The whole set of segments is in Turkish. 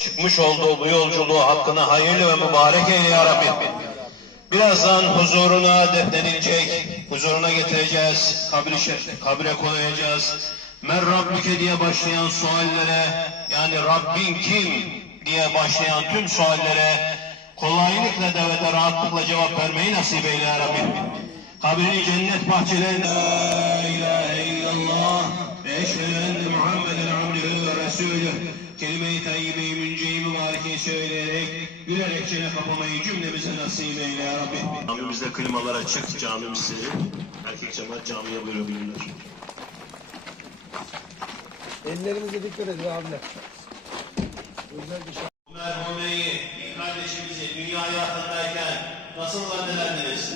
çıkmış olduğu bu yolculuğu hakkına hayırlı ve mübarek eyle ya Rabbi. Birazdan huzuruna defnedilecek, huzuruna getireceğiz, kabri, kabre koyacağız. Men Rabbike diye başlayan suallere, yani Rabbin kim diye başlayan tüm suallere kolaylıkla da ve de rahatlıkla cevap vermeyi nasip eyle ya Rabbi. Kabrini cennet bahçelerinde La ilahe illallah ve eşhedü Muhammeden abdühü ve resulüh kelime-i tayyibe-i münce-i mübarekeyi söyleyerek gülerek çene kapamayı cümlemize nasip eyle ya Rabbi. Camimizde klimalar açık, camimiz serin. Erkek cemaat camiye buyurabilirler. Ellerinize dikkat edin abiler. Özel bir şey. Bu merhumeyi, bir kardeşimizi dünya hayatındayken nasıl zannederdiniz?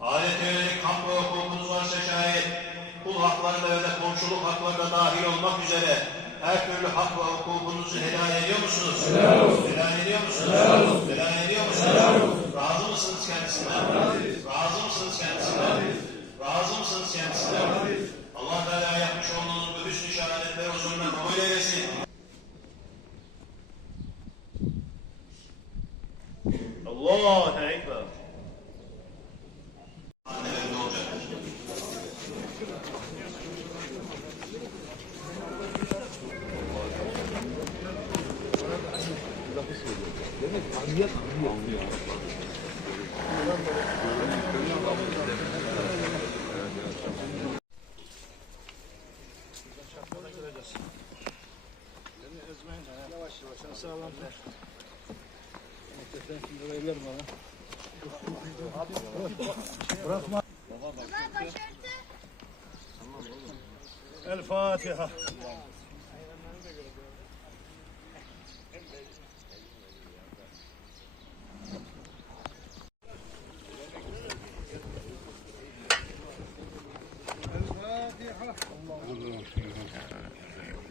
Alet yönelik hak ve hukukunuz varsa şayet kul haklarına ve de komşuluk haklarına dahil olmak üzere her türlü hak ve hukukunuzu helal ediyor musunuz? Helal olsun. Helal ediyor musunuz? Helal olsun. Helal ediyor musunuz? Helal olsun. Razı mısınız kendisinden? Razı mısınız kendisinden? Razı mısınız kendisinden? Allah Teala yapmış olduğunuz bu hüsnü şehadetleri huzuruna kabul eylesin. Allahu Ekber. Annelerinde olacaktır. Yavaş yavaş sağlam ver. Hakikaten şimdi verirler bana. Bırakma. El Fatiha. El Fatiha. Vamos lá.